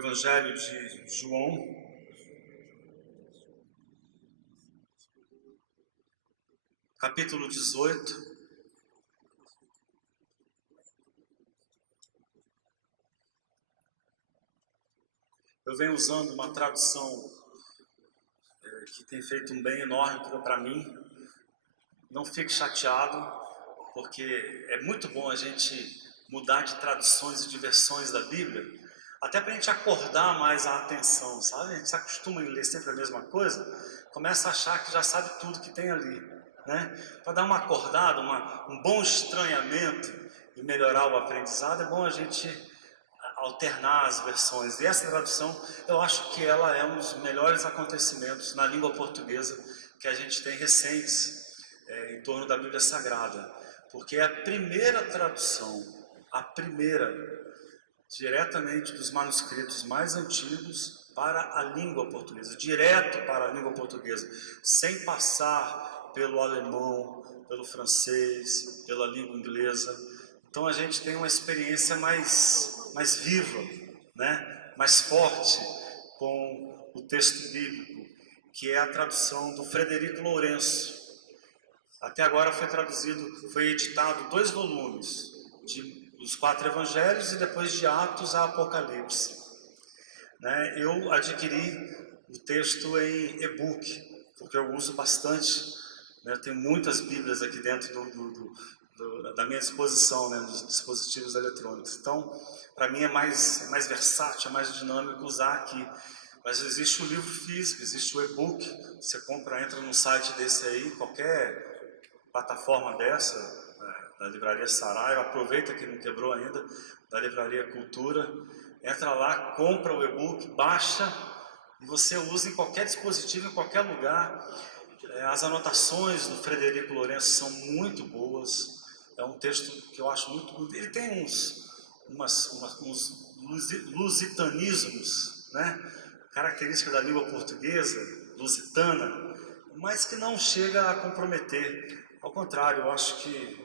Evangelho de João, capítulo 18. Eu venho usando uma tradução que tem feito um bem enorme para mim. Não fique chateado, porque é muito bom a gente mudar de traduções e de versões da Bíblia, até para a gente acordar mais a atenção, sabe? A gente se acostuma em ler sempre a mesma coisa, começa a achar que já sabe tudo que tem ali, né? Para dar uma acordada, um bom estranhamento e melhorar o aprendizado, é bom a gente alternar as versões. E essa tradução, eu acho que ela é um dos melhores acontecimentos na língua portuguesa que a gente tem recentes em torno da Bíblia Sagrada, porque é a primeira tradução, a primeira, diretamente dos manuscritos mais antigos para a língua portuguesa, direto para a língua portuguesa, sem passar pelo alemão, pelo francês, pela língua inglesa. Então a gente tem uma experiência mais viva, né? Mais forte com o texto bíblico, que é a tradução do Frederico Lourenço. Até agora foi editado 2 volumes, dos 4 evangelhos e depois de Atos a Apocalipse. Né? Eu adquiri o texto em e-book, porque eu uso bastante, né? Eu tenho muitas bíblias aqui dentro da minha disposição, né? Dos dispositivos eletrônicos. Então, para mim é mais versátil, é mais dinâmico usar aqui. Mas existe o livro físico, existe o e-book. Você entra num site desse aí, qualquer plataforma dessa, da Livraria Saraiva, aproveita que não quebrou ainda, da Livraria Cultura, entra lá, compra o e-book, baixa, e você usa em qualquer dispositivo, em qualquer lugar. As anotações do Frederico Lourenço são muito boas. É um texto que eu acho muito bonito. Ele tem uns lusitanismos, né? Característica da língua portuguesa, lusitana, mas que não chega a comprometer. Ao contrário, eu acho que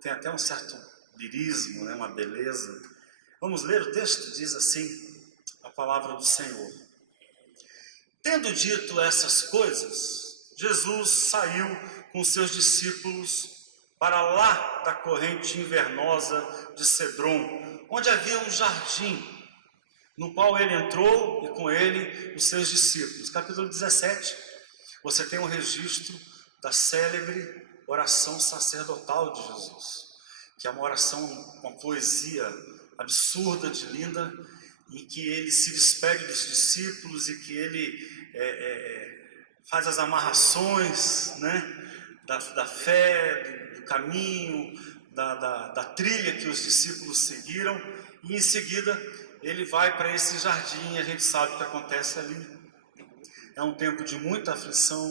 tem até um certo lirismo, né? Uma beleza. Vamos ler o texto? Diz assim a palavra do Senhor. Tendo dito essas coisas, Jesus saiu com seus discípulos para lá da corrente invernosa de Cedron, onde havia um jardim, no qual ele entrou e com ele os seus discípulos. Capítulo 17, você tem um registro da célebre oração sacerdotal de Jesus, que é uma oração, uma poesia absurda de linda, em que ele se despede dos discípulos e que ele faz as amarrações, né, da fé, do caminho, da trilha que os discípulos seguiram, e em seguida ele vai para esse jardim. A gente sabe o que acontece ali. É um tempo de muita aflição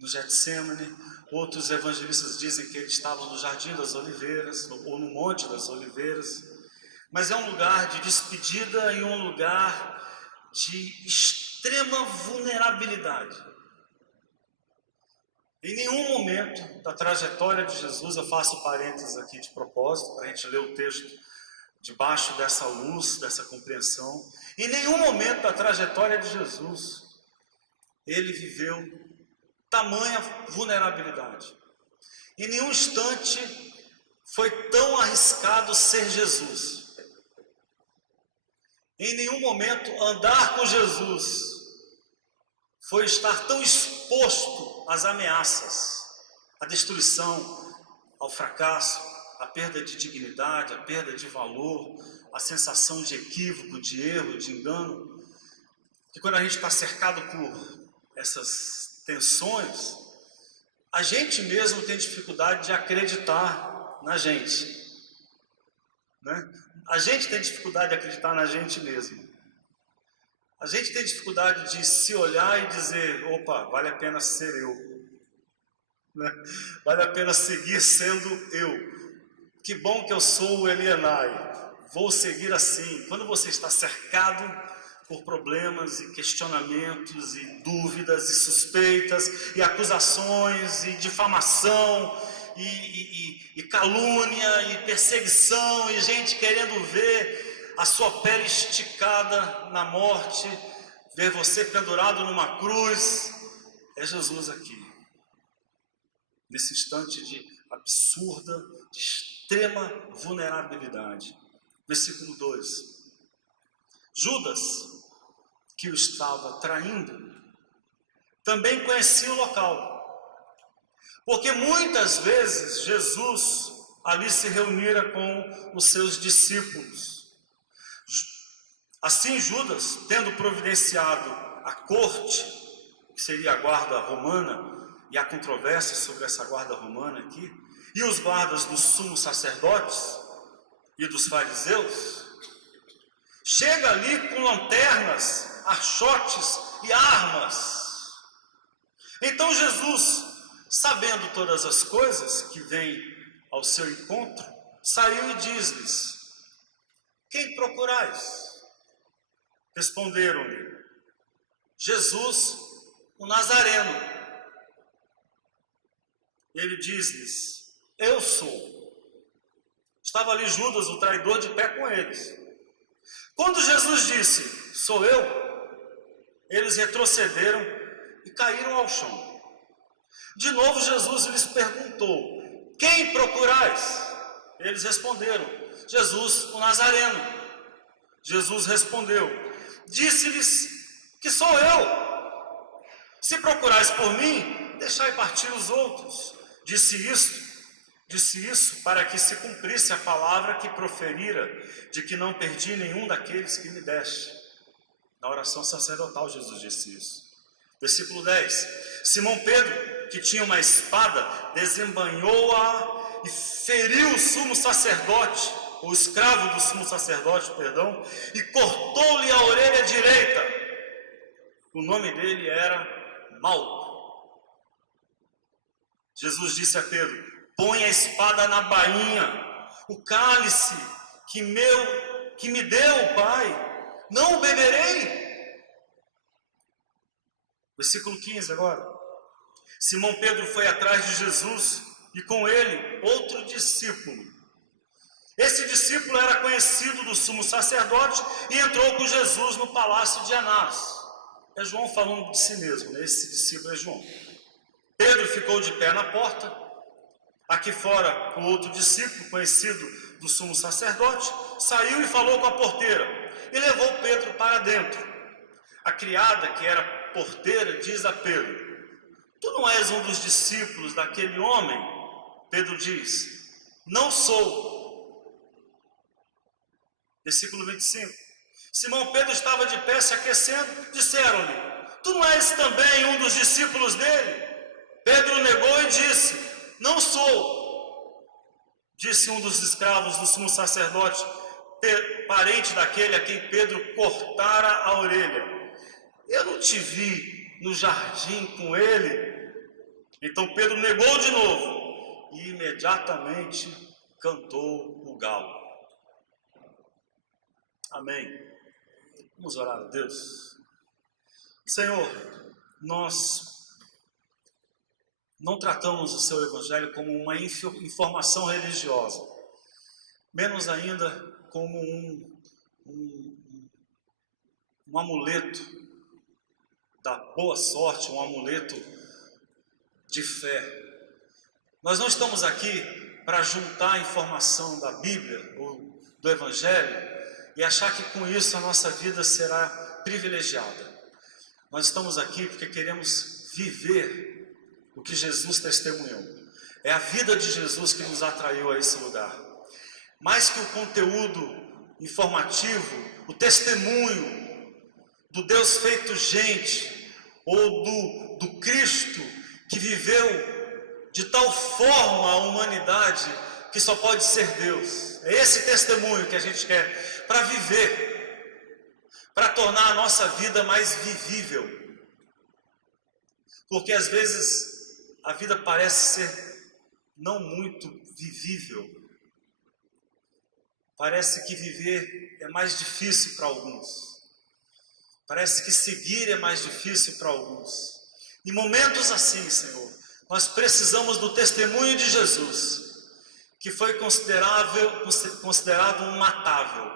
no Getsemane. Outros evangelistas dizem que ele estava no Jardim das Oliveiras, ou no Monte das Oliveiras. Mas é um lugar de despedida e um lugar de extrema vulnerabilidade. Em nenhum momento da trajetória de Jesus, eu faço parênteses aqui de propósito, para a gente ler o texto debaixo dessa luz, dessa compreensão. Em nenhum momento da trajetória de Jesus, ele viveu tamanha vulnerabilidade. Em nenhum instante foi tão arriscado ser Jesus. Em nenhum momento andar com Jesus foi estar tão exposto às ameaças, à destruição, ao fracasso, à perda de dignidade, à perda de valor, à sensação de equívoco, de erro, de engano. Que quando a gente está cercado por essas tensões, a gente mesmo tem dificuldade de acreditar na gente, né? A gente tem dificuldade de acreditar na gente mesmo. A gente tem dificuldade de se olhar e dizer, opa, vale a pena ser eu, né? Vale a pena seguir sendo eu. Que bom que eu sou o Elianai, vou seguir assim. Quando você está cercado por problemas e questionamentos e dúvidas e suspeitas e acusações e difamação e calúnia e perseguição e gente querendo ver a sua pele esticada na morte, ver você pendurado numa cruz. É Jesus aqui, nesse instante de absurda, de extrema vulnerabilidade. Versículo 2. Judas, que o estava traindo, também conhecia o local, porque muitas vezes Jesus ali se reunira com os seus discípulos. Assim, Judas, tendo providenciado a corte, que seria a guarda romana, e a controvérsia sobre essa guarda romana aqui, e os guardas dos sumos sacerdotes e dos fariseus, chega ali com lanternas, archotes e armas. Então Jesus, sabendo todas as coisas que vêm ao seu encontro, saiu e diz-lhes: quem procurais? Responderam-lhe: Jesus, o Nazareno. Ele diz-lhes: eu sou. Estava ali Judas, o traidor, de pé com eles. Quando Jesus disse: sou eu, eles retrocederam e caíram ao chão. De novo Jesus lhes perguntou: quem procurais? Eles responderam: Jesus, o Nazareno. Jesus respondeu: disse-lhes que sou eu. Se procurais por mim, deixai partir os outros. Disse isso para que se cumprisse a palavra que proferira, de que não perdi nenhum daqueles que me deste. Na oração sacerdotal Jesus disse isso. Versículo 10. Simão Pedro, que tinha uma espada, desembanhou-a e feriu o sumo sacerdote, o escravo do sumo sacerdote, e cortou-lhe a orelha direita. O nome dele era Malco. Jesus disse a Pedro: põe a espada na bainha. O cálice que me deu, Pai, não o beberei. Versículo 15 agora. Simão Pedro foi atrás de Jesus e com ele outro discípulo. Esse discípulo era conhecido do sumo sacerdote e entrou com Jesus no palácio de Anás. É João falando de si mesmo, né? Esse discípulo é João. Pedro ficou de pé na porta. Aqui fora, o outro discípulo, conhecido do sumo sacerdote, saiu e falou com a porteira e levou Pedro para dentro. A criada, que era porteira, diz a Pedro: tu não és um dos discípulos daquele homem? Pedro diz: não sou. Versículo 25. Simão Pedro estava de pé se aquecendo. Disseram-lhe: tu não és também um dos discípulos dele? Pedro negou e disse: não sou. Disse um dos escravos do sumo sacerdote, parente daquele a quem Pedro cortara a orelha: eu não te vi no jardim com ele? Então Pedro negou de novo e imediatamente cantou o galo. Amém. Vamos orar a Deus. Senhor, nós não tratamos o seu evangelho como uma informação religiosa, menos ainda como um amuleto da boa sorte, um amuleto de fé. Nós não estamos aqui para juntar a informação da Bíblia ou do evangelho e achar que com isso a nossa vida será privilegiada. Nós estamos aqui porque queremos viver o que Jesus testemunhou. É a vida de Jesus que nos atraiu a esse lugar. Mais que o conteúdo informativo, o testemunho do Deus feito gente, ou do Cristo que viveu de tal forma a humanidade que só pode ser Deus. É esse testemunho que a gente quer para viver, para tornar a nossa vida mais vivível. Porque às vezes a vida parece ser não muito vivível. Parece que viver é mais difícil para alguns. Parece que seguir é mais difícil para alguns. Em momentos assim, Senhor, nós precisamos do testemunho de Jesus, que foi considerado imatável.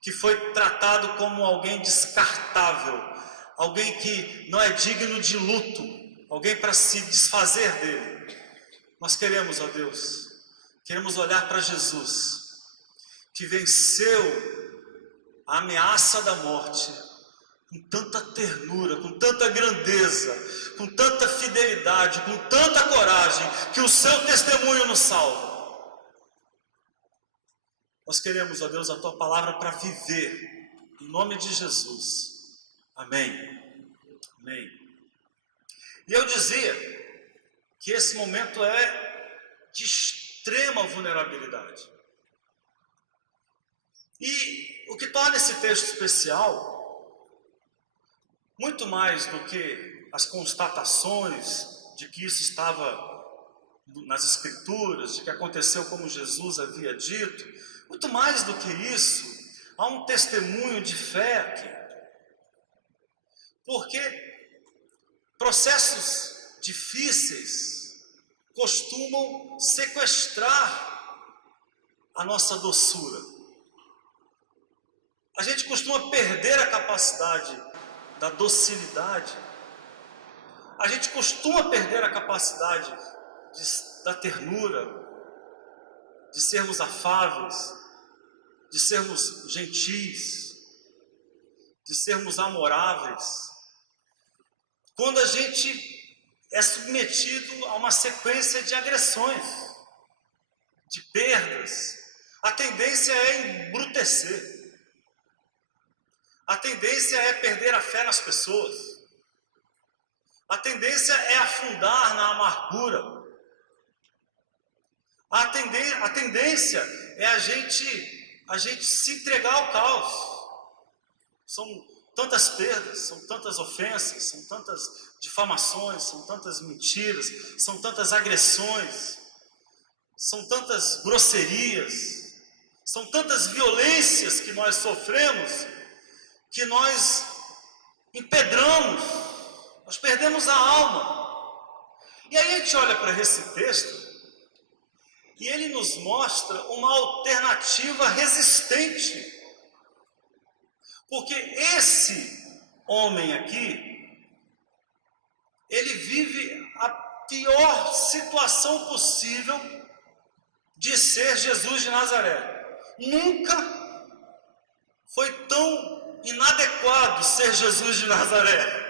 que foi tratado como alguém descartável, alguém que não é digno de luto, alguém para se desfazer dele. Nós queremos, ó Deus, queremos olhar para Jesus, que venceu a ameaça da morte com tanta ternura, com tanta grandeza, com tanta fidelidade, com tanta coragem, que o seu testemunho nos salva. Nós queremos, ó Deus, a tua palavra para viver, em nome de Jesus. Amém. Amém. E eu dizia que esse momento é de extrema vulnerabilidade. E o que torna esse texto especial, muito mais do que as constatações de que isso estava nas Escrituras, de que aconteceu como Jesus havia dito, muito mais do que isso, há um testemunho de fé aqui. Porque processos difíceis costumam sequestrar a nossa doçura. A gente costuma perder a capacidade da docilidade. A gente costuma perder a capacidade da ternura, de sermos afáveis, de sermos gentis, de sermos amoráveis, quando a gente é submetido a uma sequência de agressões, de perdas. A tendência é embrutecer, a tendência é perder a fé nas pessoas, a tendência é afundar na amargura, a tendência é a gente se entregar ao caos. São tantas perdas, são tantas ofensas, são tantas difamações, são tantas mentiras, são tantas agressões, são tantas grosserias, são tantas violências que nós sofremos, que nós empedramos, nós perdemos a alma. E aí a gente olha para esse texto e ele nos mostra uma alternativa resistente. Porque esse homem aqui, ele vive a pior situação possível de ser Jesus de Nazaré. Nunca foi tão inadequado ser Jesus de Nazaré.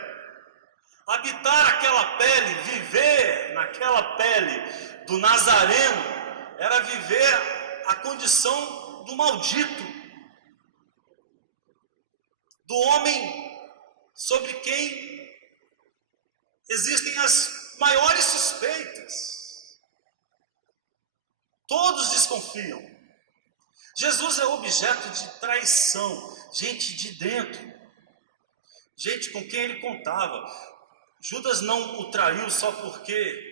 Habitar aquela pele, viver naquela pele do Nazareno, era viver a condição do maldito, do homem sobre quem existem as maiores suspeitas. Todos desconfiam. Jesus é objeto de traição, gente de dentro, gente com quem ele contava. Judas não o traiu só porque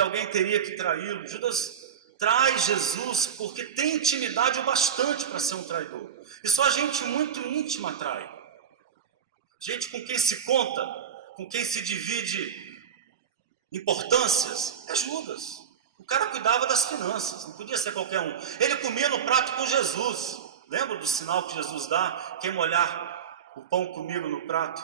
alguém teria que traí-lo. Judas trai Jesus porque tem intimidade o bastante para ser um traidor. E só gente muito íntima trai. Gente com quem se conta, com quem se divide importâncias, é Judas. O cara cuidava das finanças, não podia ser qualquer um. Ele comia no prato com Jesus. Lembra do sinal que Jesus dá? Quem molhar o pão comigo no prato,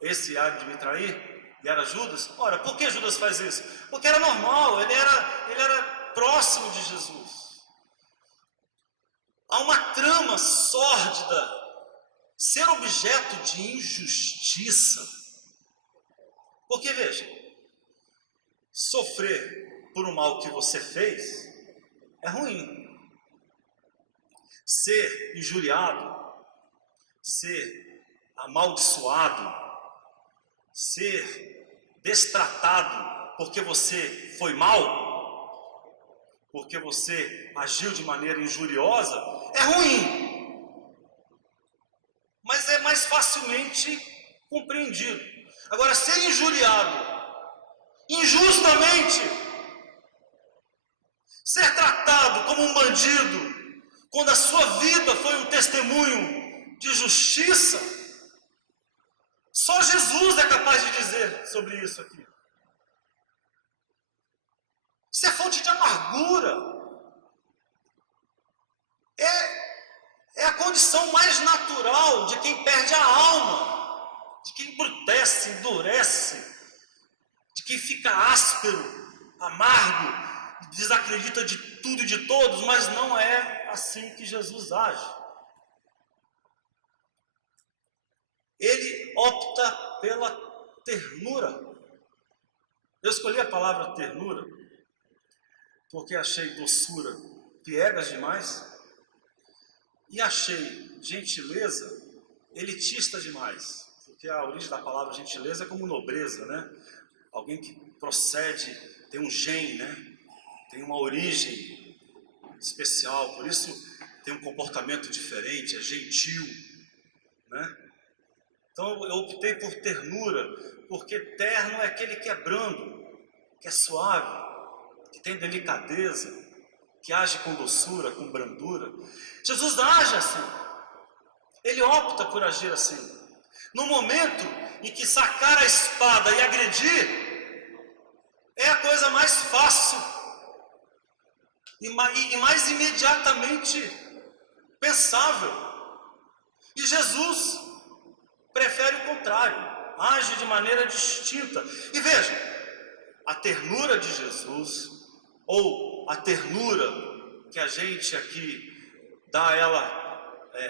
esse há de me trair? E era Judas? Ora, por que Judas faz isso? Porque era normal, ele era próximo de Jesus. Há uma trama sórdida, ser objeto de injustiça. Porque veja, sofrer por um mal que você fez é ruim. Ser injuriado, ser amaldiçoado, ser destratado porque você foi mal, porque você agiu de maneira injuriosa, é ruim, mas é mais facilmente compreendido. Agora, ser injuriado injustamente, ser tratado como um bandido, quando a sua vida foi um testemunho de justiça, só Jesus é capaz de dizer sobre isso aqui. Isso é fonte de amargura. É a quem perde a alma, de quem embrutece, endurece, de quem fica áspero, amargo, desacredita de tudo e de todos, mas não é assim que Jesus age. Ele opta pela ternura. Eu escolhi a palavra ternura porque achei doçura piegas demais e achei gentileza elitista demais, porque a origem da palavra gentileza é como nobreza, né? Alguém que procede, tem um gene, né? Tem uma origem especial, por isso tem um comportamento diferente, é gentil, né? Então eu optei por ternura, porque terno é aquele que é brando, que é suave, que tem delicadeza, que age com doçura, com brandura. Jesus age assim, ele opta por agir assim. No momento em que sacar a espada e agredir, é a coisa mais fácil e mais imediatamente pensável. E Jesus prefere o contrário, age de maneira distinta. E veja, a ternura de Jesus, ou a ternura que a gente aqui dá a ela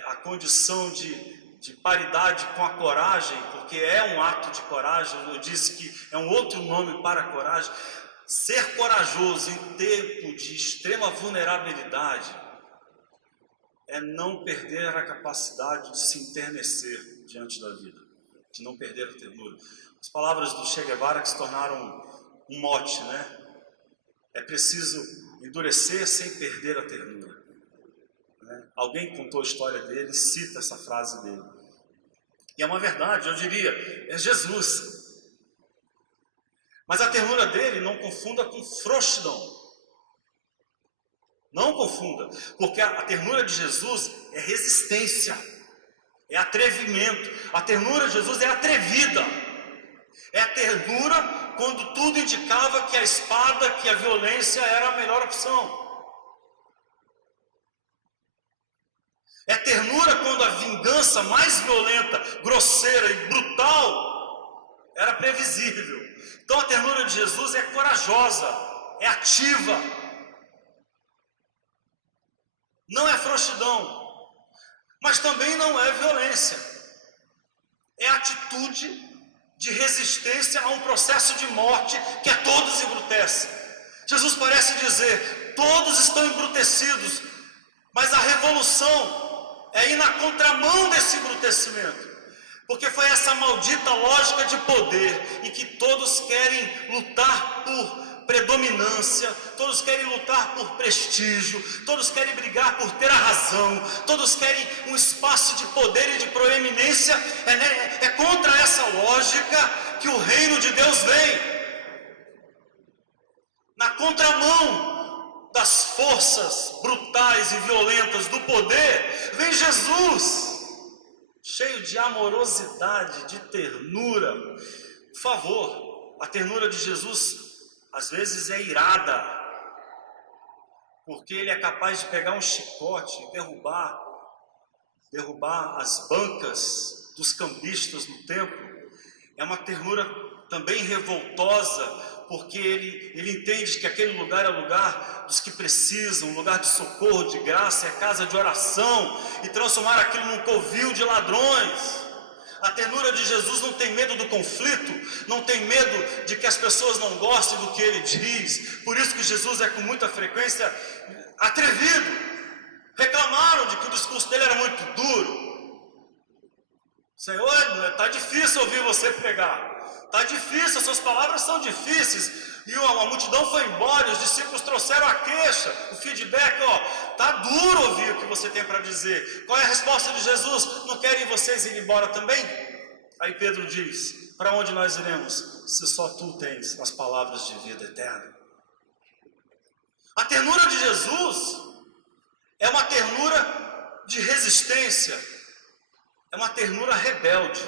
a condição de paridade com a coragem, porque é um ato de coragem, eu disse que é um outro nome para a coragem. Ser corajoso em tempo de extrema vulnerabilidade é não perder a capacidade de se enternecer diante da vida, de não perder a ternura. As palavras do Che Guevara que se tornaram um mote, né? É preciso endurecer sem perder a ternura, né? Alguém contou a história dele, cita essa frase dele. E é uma verdade, eu diria, é Jesus. Mas a ternura dele não confunda com frouxidão. Não confunda, porque a ternura de Jesus é resistência, é atrevimento. A ternura de Jesus é atrevida. É a ternura quando tudo indicava que a espada, que a violência era a melhor opção. É ternura quando a vingança mais violenta, grosseira e brutal era previsível. Então a ternura de Jesus é corajosa, é ativa, não é frouxidão, mas também não é violência. É atitude de resistência a um processo de morte que a todos embrutece. Jesus parece dizer, todos estão embrutecidos, mas a revolução é ir na contramão desse embrutecimento, porque foi essa maldita lógica de poder, em que todos querem lutar por predominância, todos querem lutar por prestígio, todos querem brigar por ter a razão, todos querem um espaço de poder e de proeminência. É contra essa lógica que o reino de Deus vem, na contramão das forças brutais e violentas do poder, vem Jesus, cheio de amorosidade, de ternura. Por favor, a ternura de Jesus às vezes é irada, porque ele é capaz de pegar um chicote e derrubar as bancas dos cambistas no templo. É uma ternura também revoltosa, porque ele entende que aquele lugar é o lugar dos que precisam, um lugar de socorro, de graça, é casa de oração, e transformar aquilo num covil de ladrões. A ternura de Jesus não tem medo do conflito, não tem medo de que as pessoas não gostem do que ele diz. Por isso que Jesus é com muita frequência atrevido. Reclamaram de que o discurso dele era muito duro. Senhor, está difícil ouvir você pregar. Está difícil, as suas palavras são difíceis. E a multidão foi embora, os discípulos trouxeram a queixa, o feedback, está duro ouvir o que você tem para dizer. Qual é a resposta de Jesus? Não querem vocês ir embora também? Aí Pedro diz, para onde nós iremos, se só tu tens as palavras de vida eterna? A ternura de Jesus é uma ternura de resistência, é uma ternura rebelde,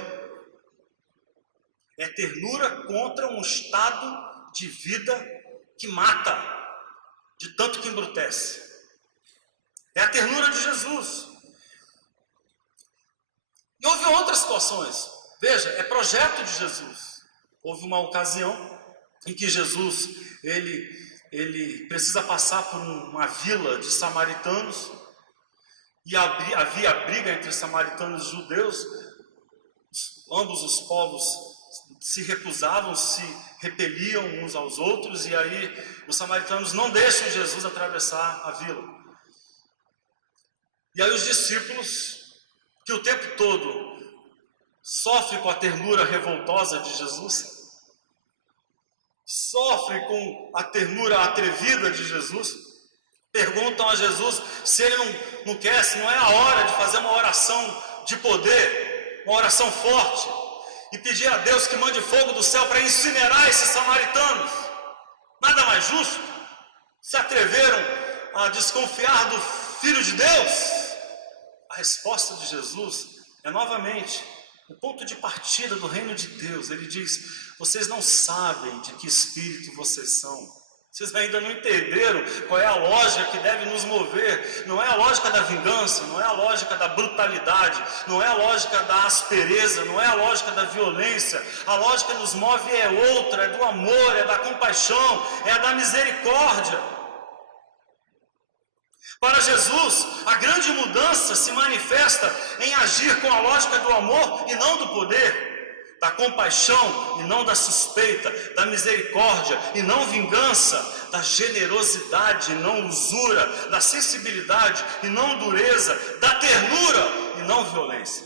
é ternura contra um estado de vida que mata, de tanto que embrutece. É a ternura de Jesus. E houve outras situações. Veja, é projeto de Jesus. Houve uma ocasião em que Jesus, ele precisa passar por uma vila de samaritanos, e havia briga entre samaritanos e judeus. Ambos os povos se recusavam, se repeliam uns aos outros, e aí os samaritanos não deixam Jesus atravessar a vila. E aí os discípulos, que o tempo todo sofrem com a ternura revoltosa de Jesus, sofrem com a ternura atrevida de Jesus, perguntam a Jesus se ele não quer, se não é a hora de fazer uma oração de poder, uma oração forte, e pedir a Deus que mande fogo do céu para incinerar esses samaritanos. Nada mais justo. Se atreveram a desconfiar do Filho de Deus? A resposta de Jesus é novamente o ponto de partida do reino de Deus. Ele diz: vocês não sabem de que espírito vocês são. Vocês ainda não entenderam qual é a lógica que deve nos mover. Não é a lógica da vingança, não é a lógica da brutalidade, não é a lógica da aspereza, não é a lógica da violência. A lógica que nos move é outra, é do amor, é da compaixão, é a da misericórdia. Para Jesus, a grande mudança se manifesta em agir com a lógica do amor e não do poder, da compaixão e não da suspeita, da misericórdia e não vingança, da generosidade e não usura, da sensibilidade e não dureza, da ternura e não violência.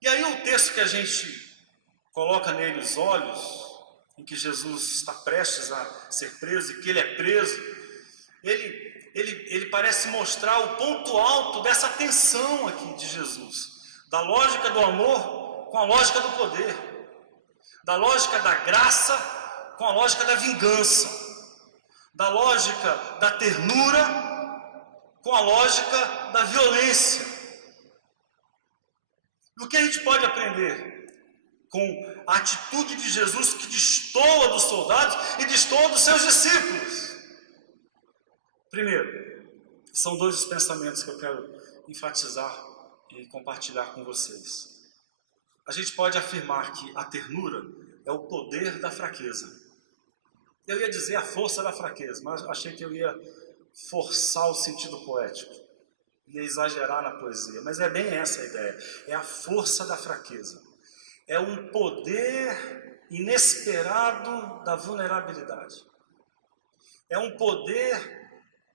E aí o texto que a gente coloca nele os olhos, em que Jesus está prestes a ser preso e que ele é preso, ele parece mostrar o ponto alto dessa tensão aqui de Jesus, da lógica do amor com a lógica do poder, da lógica da graça com a lógica da vingança, da lógica da ternura com a lógica da violência. O que a gente pode aprender com a atitude de Jesus, que destoa dos soldados e destoa dos seus discípulos? Primeiro, são dois os pensamentos que eu quero enfatizar e compartilhar com vocês. A gente pode afirmar que a ternura é o poder da fraqueza. Eu ia dizer a força da fraqueza, mas achei que eu ia forçar o sentido poético, ia exagerar na poesia, mas é bem essa a ideia, é a força da fraqueza. É um poder inesperado da vulnerabilidade. É um poder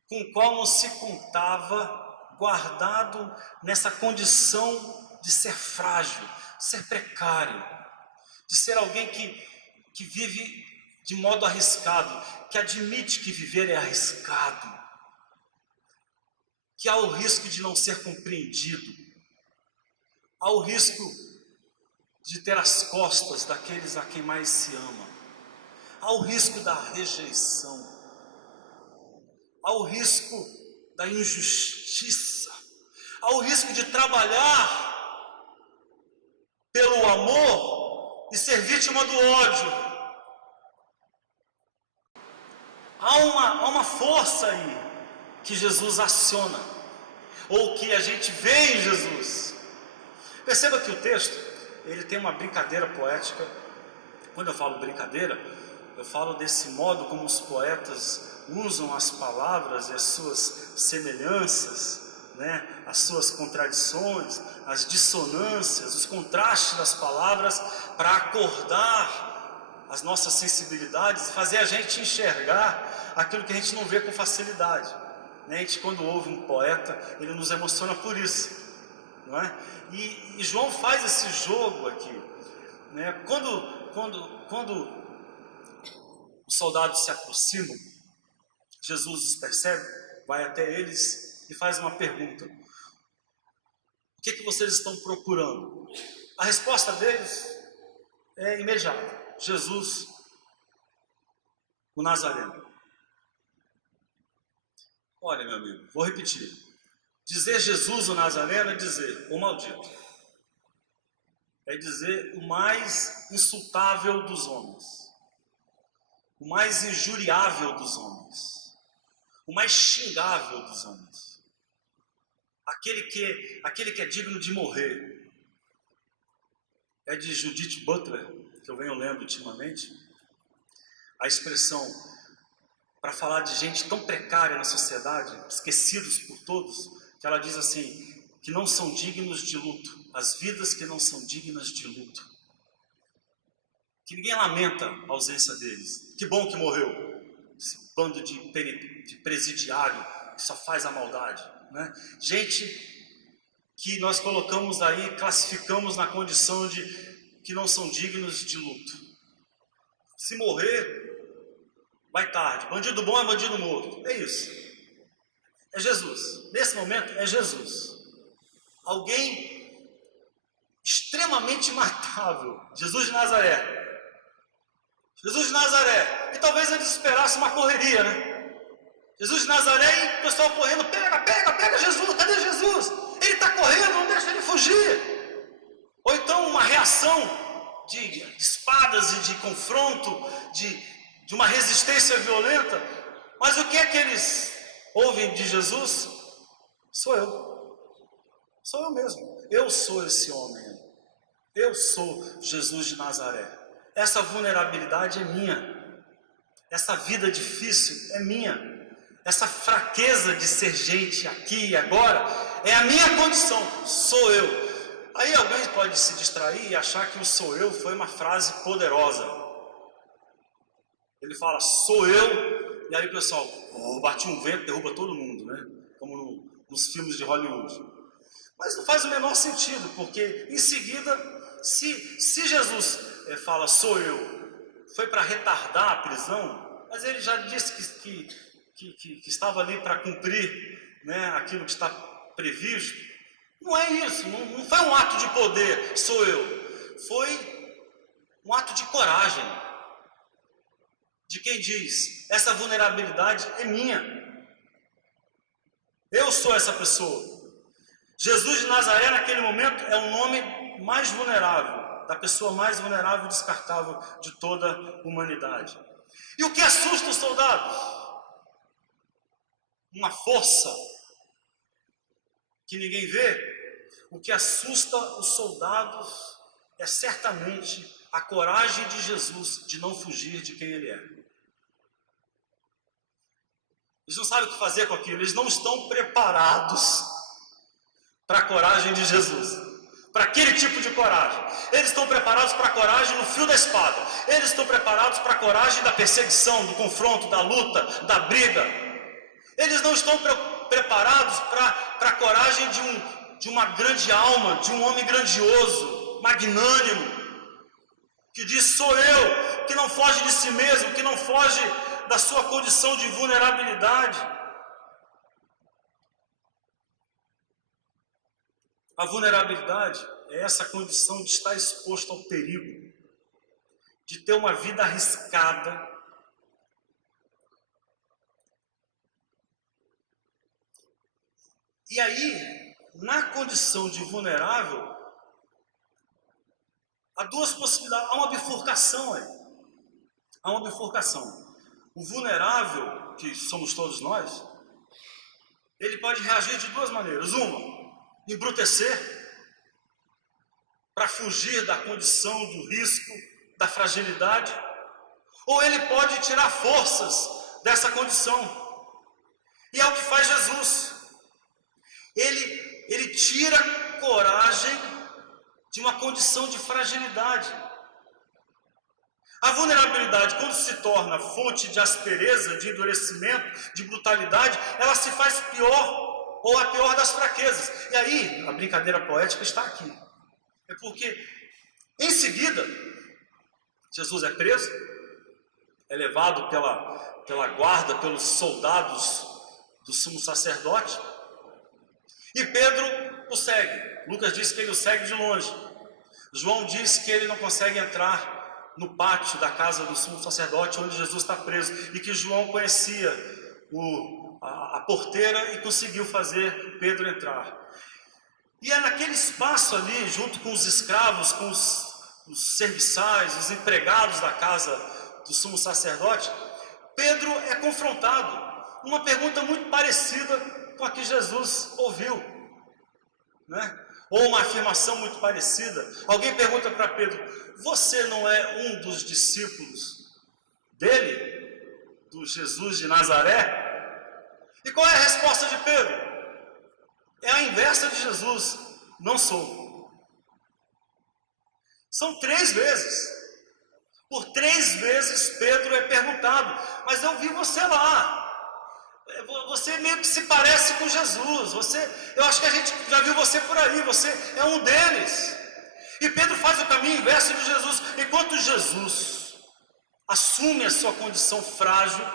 com o qual não se contava, guardado nessa condição de ser frágil, de ser precário, de ser alguém que vive de modo arriscado, que admite que viver é arriscado, que há o risco de não ser compreendido, há o risco de ter as costas daqueles a quem mais se ama, há o risco da rejeição, há o risco da injustiça, há o risco de trabalhar pelo amor e ser vítima do ódio. Há uma força aí que Jesus aciona, ou que a gente vê em Jesus. Perceba que o texto, ele tem uma brincadeira poética. Quando eu falo brincadeira, eu falo desse modo como os poetas usam as palavras e as suas semelhanças, né? As suas contradições, as dissonâncias, os contrastes das palavras, para acordar as nossas sensibilidades e fazer a gente enxergar aquilo que a gente não vê com facilidade. A gente, quando ouve um poeta, ele nos emociona por isso, não é? E João faz esse jogo aqui, né? Quando os soldados se aproximam, Jesus os percebe, vai até eles e faz uma pergunta: o que vocês estão procurando? A resposta deles é imediata: Jesus, o Nazareno. Olha, meu amigo, vou repetir. Dizer Jesus o Nazareno é dizer o maldito. É dizer o mais insultável dos homens, o mais injuriável dos homens, o mais xingável dos homens. aquele que é digno de morrer. É de Judith Butler, que eu venho lendo ultimamente, a expressão para falar de gente tão precária na sociedade, esquecidos por todos, que ela diz assim, que não são dignos de luto, as vidas que não são dignas de luto, que ninguém lamenta a ausência deles. Que bom que morreu esse bando de presidiário que só faz a maldade, né? Gente que nós colocamos aí, classificamos na condição de que não são dignos de luto. Se morrer, vai tarde. Bandido bom é bandido morto. É isso. É Jesus. Nesse momento, é Jesus. Alguém extremamente matável. Jesus de Nazaré. Jesus de Nazaré. E talvez eles esperassem uma correria, né? Jesus de Nazaré e o pessoal correndo. Pega Jesus. Cadê Jesus? Ele está correndo, não deixa ele fugir. Ou então uma reação de espadas e de confronto, de uma resistência violenta. Mas o que é que eles ouvem de Jesus? Sou eu mesmo. Eu sou esse homem. Eu sou Jesus de Nazaré. Essa vulnerabilidade é minha. Essa vida difícil é minha. Essa fraqueza de ser gente aqui e agora é a minha condição. Sou eu. Aí alguém pode se distrair e achar que o sou eu foi uma frase poderosa. Ele fala, sou eu, e aí o pessoal, bate um vento, derruba todo mundo, né? Como nos filmes de Hollywood. Mas não faz o menor sentido, porque em seguida, se Jesus fala, sou eu, foi para retardar a prisão, mas ele já disse que estava ali para cumprir, né, aquilo que está previsto. Não é isso, não foi um ato de poder, sou eu. Foi um ato de coragem. De quem diz, essa vulnerabilidade é minha. Eu sou essa pessoa. Jesus de Nazaré, naquele momento, é o nome mais vulnerável, da pessoa mais vulnerável e descartável de toda a humanidade. E o que assusta os soldados? Uma força que ninguém vê. O que assusta os soldados é certamente a coragem de Jesus de não fugir de quem ele é. Eles não sabem o que fazer com aquilo, eles não estão preparados para a coragem de Jesus, para aquele tipo de coragem. Eles estão preparados para a coragem no fio da espada, eles estão preparados para a coragem da perseguição, do confronto, da luta, da briga. Eles não estão preparados para a coragem de uma grande alma, de um homem grandioso, magnânimo, que diz, sou eu, que não foge de si mesmo, que não foge da sua condição de vulnerabilidade. A vulnerabilidade é essa condição de estar exposto ao perigo, de ter uma vida arriscada, e aí, na condição de vulnerável, há duas possibilidades, há uma bifurcação aí. Há uma bifurcação. O vulnerável, que somos todos nós, ele pode reagir de duas maneiras. Uma, embrutecer, para fugir da condição do risco, da fragilidade. Ou ele pode tirar forças dessa condição. E é o que faz Jesus. Ele tira coragem de uma condição de fragilidade. A vulnerabilidade, quando se torna fonte de aspereza, de endurecimento, de brutalidade, ela se faz pior, ou a pior das fraquezas. E aí, a brincadeira poética está aqui. É porque, em seguida, Jesus é preso, é levado pela guarda, pelos soldados do sumo sacerdote, e Pedro o segue. Lucas diz que ele o segue de longe. João diz que ele não consegue entrar no pátio da casa do sumo sacerdote, onde Jesus está preso, e que João conhecia a porteira e conseguiu fazer Pedro entrar. E é naquele espaço ali, junto com os escravos, com os serviçais, os empregados da casa do sumo sacerdote, Pedro é confrontado. Uma pergunta muito parecida com a que Jesus ouviu. né? Ou uma afirmação muito parecida. Alguém pergunta para Pedro: você não é um dos discípulos dele, do Jesus de Nazaré? E qual é a resposta de Pedro? É a inversa de Jesus: não sou. São 3 vezes. Por 3 vezes Pedro é perguntado: mas eu vi você lá. Você meio que se parece com Jesus. Eu acho que a gente já viu você por aí. Você é um deles. E Pedro faz o caminho inverso de Jesus. Enquanto Jesus assume a sua condição frágil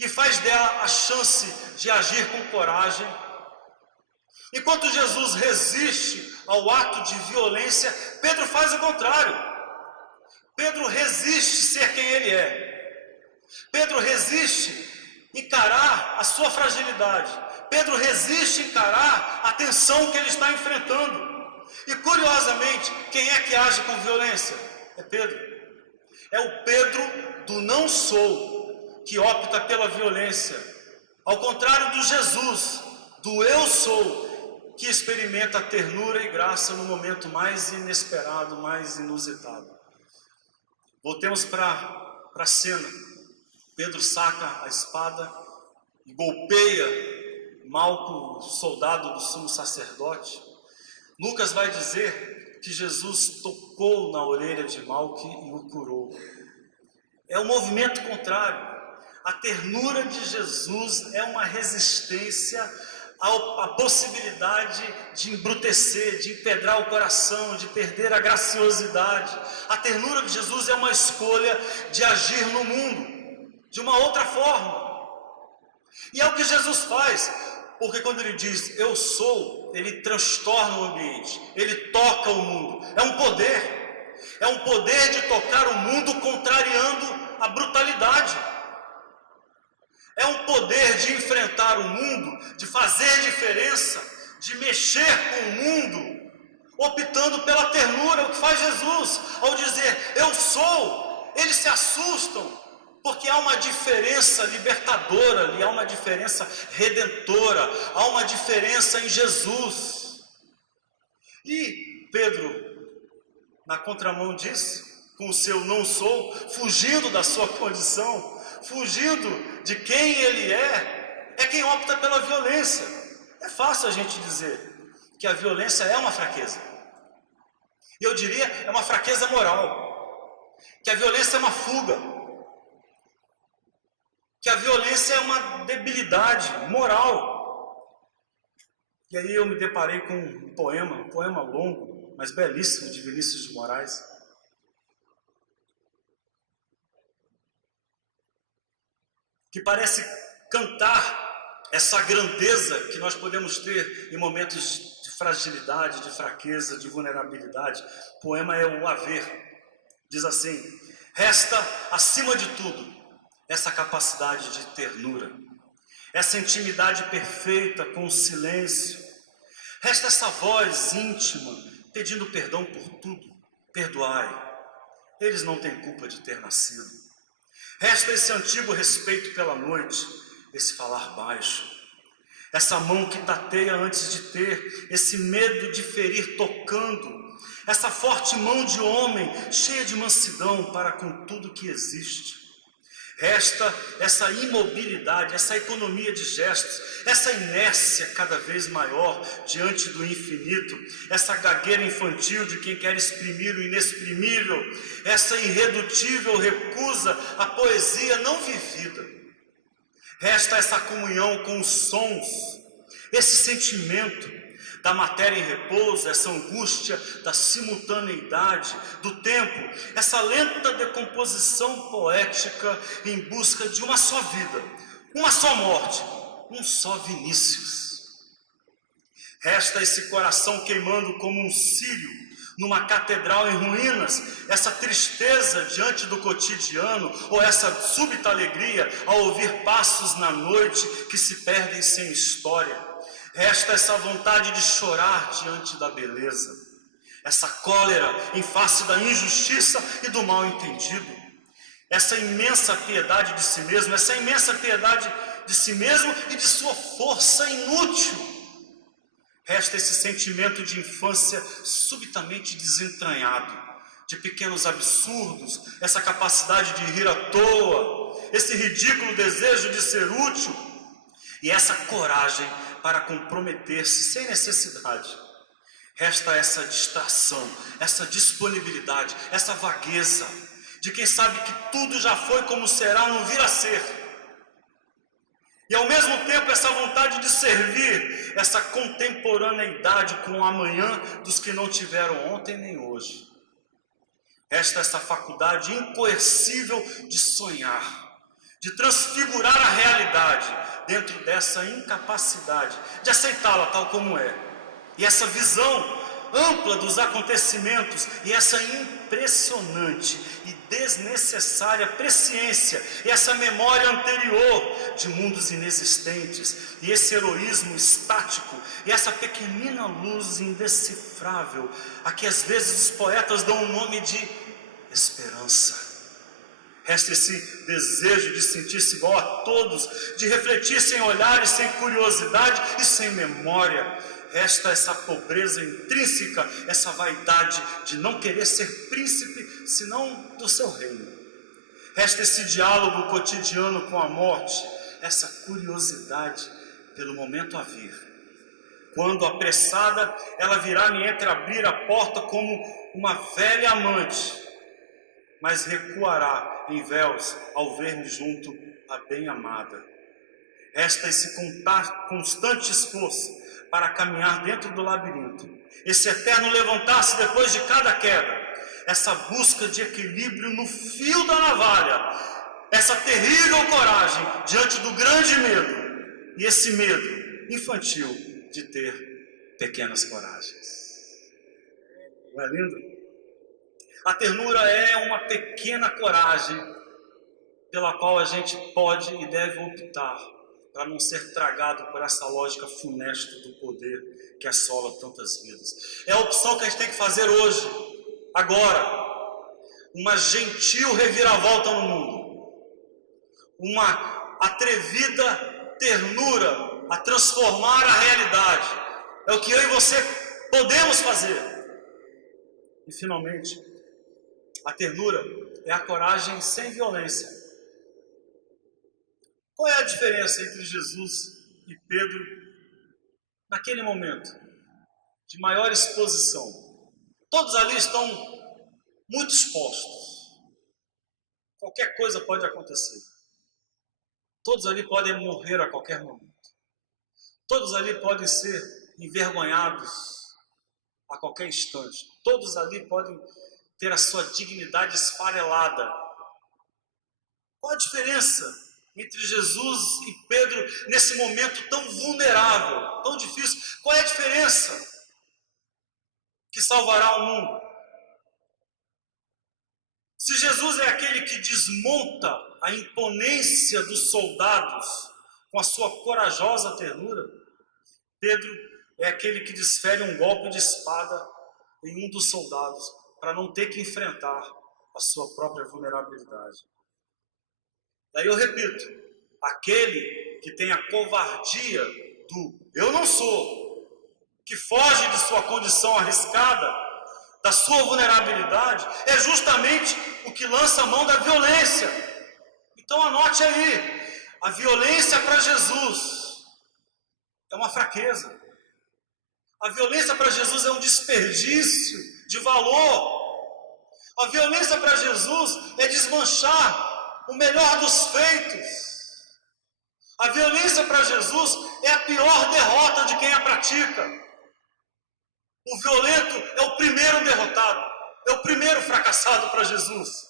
e faz dela a chance de agir com coragem, enquanto Jesus resiste ao ato de violência, Pedro faz o contrário. Pedro resiste ser quem ele é. Pedro resiste encarar a sua fragilidade. Pedro resiste encarar a tensão que ele está enfrentando. E curiosamente, quem é que age com violência? É Pedro. É o Pedro do não sou que opta pela violência. Ao contrário do Jesus, do eu sou, que experimenta ternura e graça no momento mais inesperado, mais inusitado. Voltemos para a cena. Pedro saca a espada e golpeia Malco, soldado do sumo sacerdote. Lucas vai dizer que Jesus tocou na orelha de Malco e o curou. É um movimento contrário. A ternura de Jesus é uma resistência à possibilidade de embrutecer, de empedrar o coração, de perder a graciosidade. A ternura de Jesus é uma escolha de agir no mundo de uma outra forma. E é o que Jesus faz, porque quando ele diz eu sou, ele transtorna o ambiente, ele toca o mundo. É um poder de tocar o mundo contrariando a brutalidade. É um poder de enfrentar o mundo, de fazer diferença, de mexer com o mundo, optando pela ternura. O que faz Jesus ao dizer eu sou? Eles se assustam, porque há uma diferença libertadora ali, há uma diferença redentora, há uma diferença em Jesus. E Pedro, na contramão disso, com o seu não sou, fugindo da sua condição, fugindo de quem ele é quem opta pela violência. É fácil a gente dizer que a violência é uma fraqueza. E eu diria, é uma fraqueza moral. Que a violência é uma fuga. Que a violência é uma debilidade moral. E aí eu me deparei com um poema longo, mas belíssimo, de Vinícius de Moraes. Que parece cantar essa grandeza que nós podemos ter em momentos de fragilidade, de fraqueza, de vulnerabilidade. O poema é o Haver. Diz assim: resta, acima de tudo, essa capacidade de ternura, essa intimidade perfeita com o silêncio. Resta essa voz íntima pedindo perdão por tudo. Perdoai, eles não têm culpa de ter nascido. Resta esse antigo respeito pela noite, esse falar baixo, essa mão que tateia antes de ter, esse medo de ferir tocando, essa forte mão de homem cheia de mansidão para com tudo que existe. Resta essa imobilidade, essa economia de gestos, essa inércia cada vez maior diante do infinito, essa gagueira infantil de quem quer exprimir o inexprimível, essa irredutível recusa à poesia não vivida. Resta essa comunhão com os sons, esse sentimento da matéria em repouso, essa angústia da simultaneidade, do tempo, essa lenta decomposição poética em busca de uma só vida, uma só morte, um só Vinícius. Resta esse coração queimando como um círio numa catedral em ruínas, essa tristeza diante do cotidiano, ou essa súbita alegria ao ouvir passos na noite que se perdem sem história. Resta essa vontade de chorar diante da beleza, essa cólera em face da injustiça e do mal entendido, essa imensa piedade de si mesmo, essa imensa piedade de si mesmo e de sua força inútil. Resta esse sentimento de infância subitamente desentranhado, de pequenos absurdos, essa capacidade de rir à toa, esse ridículo desejo de ser útil e essa coragem para comprometer-se sem necessidade. Resta essa distração, essa disponibilidade, essa vagueza de quem sabe que tudo já foi como será, não vir a ser. E ao mesmo tempo essa vontade de servir, essa contemporaneidade com o amanhã dos que não tiveram ontem nem hoje. Resta essa faculdade incoercível de sonhar, de transfigurar a realidade dentro dessa incapacidade de aceitá-la tal como é. E essa visão ampla dos acontecimentos e essa impressionante e desnecessária presciência e essa memória anterior de mundos inexistentes e esse heroísmo estático e essa pequenina luz indecifrável a que às vezes os poetas dão o nome de esperança. Resta esse desejo de sentir-se igual a todos, de refletir sem olhar e sem curiosidade e sem memória. Resta essa pobreza intrínseca, essa vaidade de não querer ser príncipe, senão do seu reino. Resta esse diálogo cotidiano com a morte, essa curiosidade pelo momento a vir. Quando apressada, ela virá me entreabrir a porta como uma velha amante, mas recuará em véus ao ver-me junto à bem-amada. Resta esse constante esforço para caminhar dentro do labirinto, esse eterno levantar-se depois de cada queda, essa busca de equilíbrio no fio da navalha, essa terrível coragem diante do grande medo, e esse medo infantil de ter pequenas coragens. Não é lindo? A ternura é uma pequena coragem pela qual a gente pode e deve optar para não ser tragado por essa lógica funesta do poder que assola tantas vidas. É a opção que a gente tem que fazer hoje, agora. Uma gentil reviravolta no mundo. Uma atrevida ternura a transformar a realidade. É o que eu e você podemos fazer. E finalmente, a ternura é a coragem sem violência. Qual é a diferença entre Jesus e Pedro naquele momento de maior exposição? Todos ali estão muito expostos. Qualquer coisa pode acontecer. Todos ali podem morrer a qualquer momento. Todos ali podem ser envergonhados a qualquer instante. Todos ali podem ter a sua dignidade esfarelada. Qual a diferença entre Jesus e Pedro nesse momento tão vulnerável, tão difícil? Qual é a diferença que salvará o mundo? Se Jesus é aquele que desmonta a imponência dos soldados com a sua corajosa ternura, Pedro é aquele que desfere um golpe de espada em um dos soldados para não ter que enfrentar a sua própria vulnerabilidade. Daí eu repito, aquele que tem a covardia do eu não sou, que foge de sua condição arriscada, da sua vulnerabilidade, é justamente o que lança a mão da violência. Então anote aí, a violência para Jesus é uma fraqueza. A violência para Jesus é um desperdício de valor. A violência para Jesus é desmanchar o melhor dos feitos. A violência para Jesus é a pior derrota de quem a pratica. O violento é o primeiro derrotado, é o primeiro fracassado para Jesus.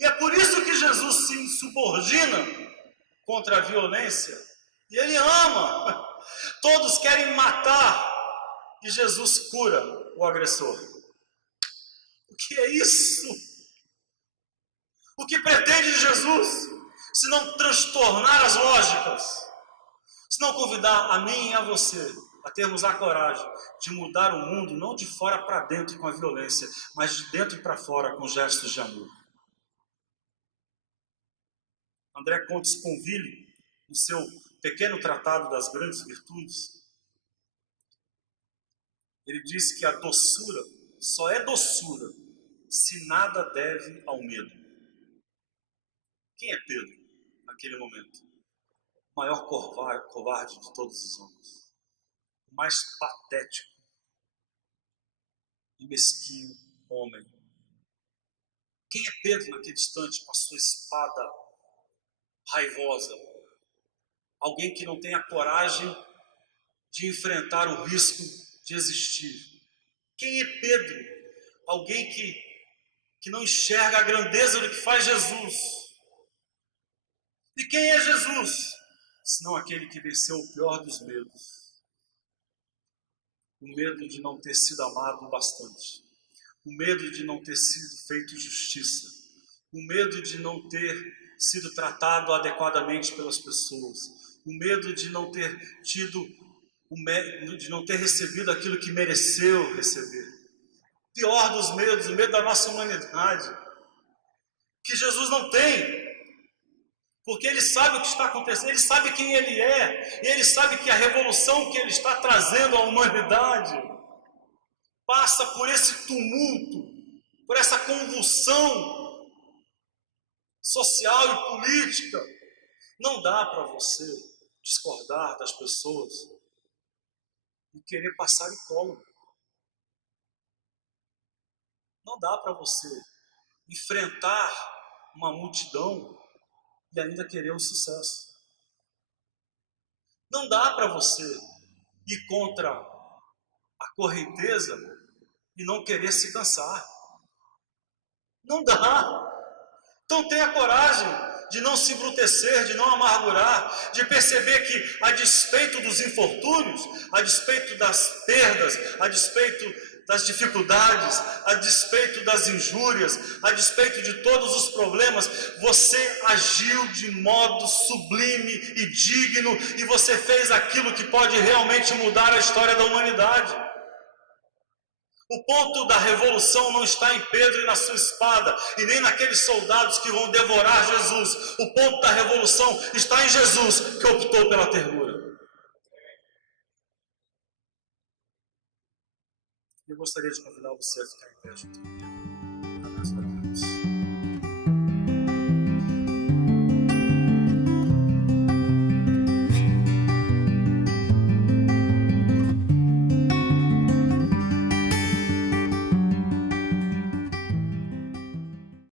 E é por isso que Jesus se insubordina contra a violência. E ele ama. Todos querem matar e Jesus cura o agressor. O que é isso? O que pretende Jesus, se não transtornar as lógicas, se não convidar a mim e a você a termos a coragem de mudar o mundo, não de fora para dentro com a violência, mas de dentro para fora com gestos de amor. André Comte-Sponville, no seu pequeno tratado das grandes virtudes, Ele diz que a doçura só é doçura se nada deve ao medo. Quem é Pedro naquele momento? O maior covarde de todos os homens, o mais patético e mesquinho homem. Quem é Pedro naquele instante com a sua espada raivosa? Alguém que não tem a coragem de enfrentar o risco de existir. Quem é Pedro? Alguém que não enxerga a grandeza do que faz Jesus. E quem é Jesus? Senão aquele que venceu o pior dos medos. O medo de não ter sido amado o bastante. O medo de não ter sido feito justiça. O medo de não ter sido tratado adequadamente pelas pessoas. O medo de não ter de não ter recebido aquilo que mereceu receber. Pior dos medos, o medo da nossa humanidade, que Jesus não tem, porque Ele sabe o que está acontecendo, Ele sabe quem Ele é, e Ele sabe que a revolução que Ele está trazendo à humanidade passa por esse tumulto, por essa convulsão social e política. Não dá para você discordar das pessoas e querer passar incólume. Não dá para você enfrentar uma multidão e ainda querer o sucesso. Não dá para você ir contra a correnteza e não querer se cansar. Não dá. Então tenha coragem de não se embrutecer, de não amargurar, de perceber que, a despeito dos infortúnios, a despeito das perdas, a despeito das dificuldades, a despeito das injúrias, a despeito de todos os problemas, você agiu de modo sublime e digno, e você fez aquilo que pode realmente mudar a história da humanidade. O ponto da revolução não está em Pedro e na sua espada, e nem naqueles soldados que vão devorar Jesus. O ponto da revolução está em Jesus, que optou pela ternura. Eu gostaria de convidar você a ficar em pé junto comigo.